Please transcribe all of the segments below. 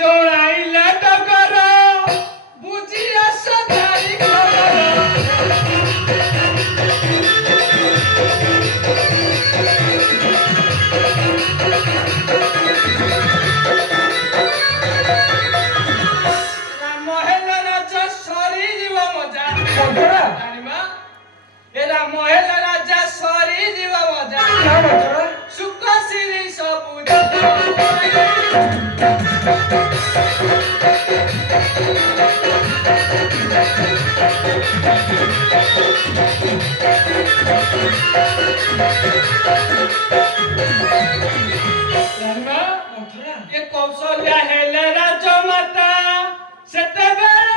ଜଣାଇଲା ଟକର ବୁଝି ଆସ ଭାରି ରାମ ହେଲେ ରାଜା ସରିଯିବ ମଜା ଜାଣିମା ଏ ରାମ ହେଲେ ରାଜା ସରିଯିବ ମଜା ସୁଖ ସିରି ସବୁ କୌଶଲ୍ୟା ହେଲେ ରାଜମାତା ସେତେବେଳେ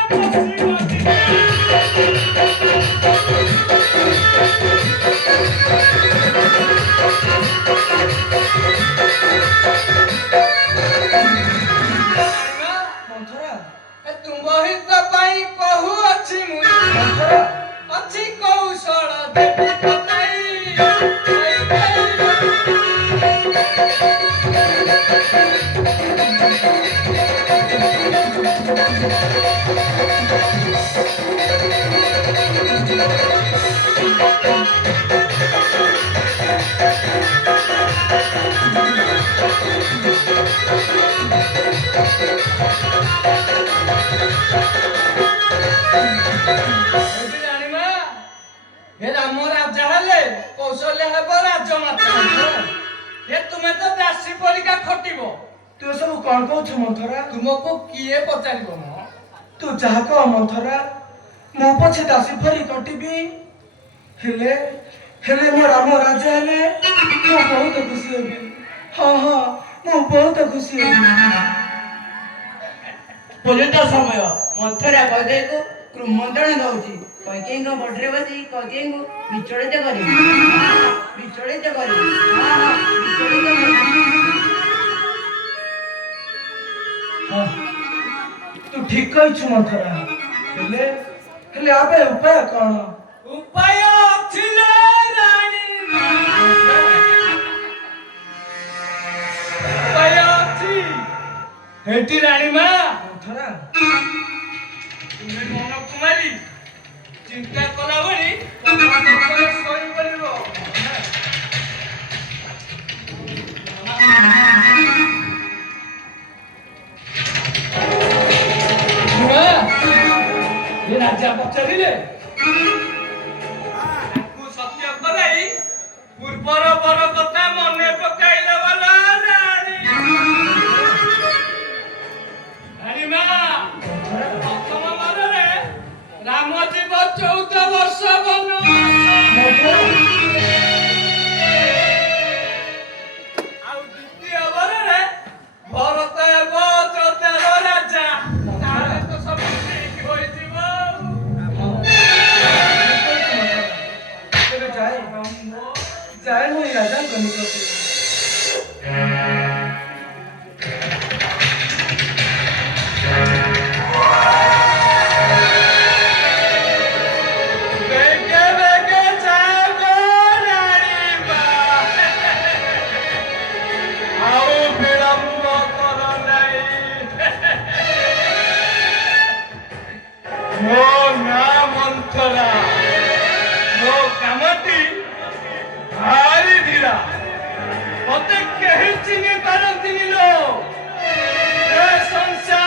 ତୁମ ହିତ ପାଇଁ କହୁଅଛି ମୁଁ ଅଛି କୌଶଳ ଦେବି ପତାଇ ରାମ ରାଜା ହେଲେ କୌଶଲ୍ୟା ହେବ ରାଜମାତା ଏ ତୁମେ ତ ଦାସୀ ପରିକା ଖଟିବ ତୁ ସବୁ କଣ କହୁଛୁ ମନ୍ଥରା ତୁମକୁ କିଏ ପଚାରିବ ମ ତୁ ଯାହା କହ ମନ୍ଥରା ମୁଁ ପଛେ ଦାସୀ ପରି କଟିବି ହେଲେ ହେଲେ ମୋ ରାମ ରାଜା ହେଲେ ମୁଁ ବହୁତ ଖୁସି ହେବି ହଁ ମୁଁ ବହୁତ ଖୁସି ହେବି ଉପଯୁକ୍ତ ସମୟ ମନ୍ଥରା କୈକେୟୀକୁ କୁମନ୍ତ୍ରଣ ଦଉଛି କୈକେୟୀଙ୍କ ବଟରେ ବସି କୈକେୟୀଙ୍କୁ ବିଚଳିତ କରିବି ବିଚଳିତ କରିବି ବିଚଳିତ କରିବି ତୁ ଠିକ କହିଛୁ ମନ୍ଥରା ହେଲେ ହେଲେ ଆବେ ଉପାୟ କଣ ଉପାୟ ଅଛି ଲୋ ରାଣୀ ଉପାୟ ଅଛି ହେଠି ରାଣୀ ମା ମନ୍ଥରା ତୁମେ ମନ କୁମାରୀ ଚିନ୍ତା କଲା ଭଳି ଶୋଇପଡ଼ିବ ରାଜା ପଚାରିଲେ ତାକୁ ସତ୍ୟ କରାଇ ପୂର୍ବର ବର କଥା ମନେ ପକାଇଲେ ଭଲ ରାଣୀ ମା ପ୍ରଥମ ବରରେ ରାମ ଯିବ 14 ବର୍ଷ ଆଉ ଦ୍ୱିତୀୟ ବରରେ ଭରତ ହେବ 14 ରାଜା ତାହେଲେ ତ ସବୁ ଠିକ ହୋଇଯିବ ଯାଏ ମୁଁ ଏଇ ରାଜାଙ୍କ ନିକଟକୁ ମୋ ନାଁ ମନ୍ଥରା ମୋ କାମଟି ଭାରି ଧୀରା ମତେ କେହି ଚିହ୍ନି ପାରନ୍ତିନି ଲୋ ଏ ସଂସାର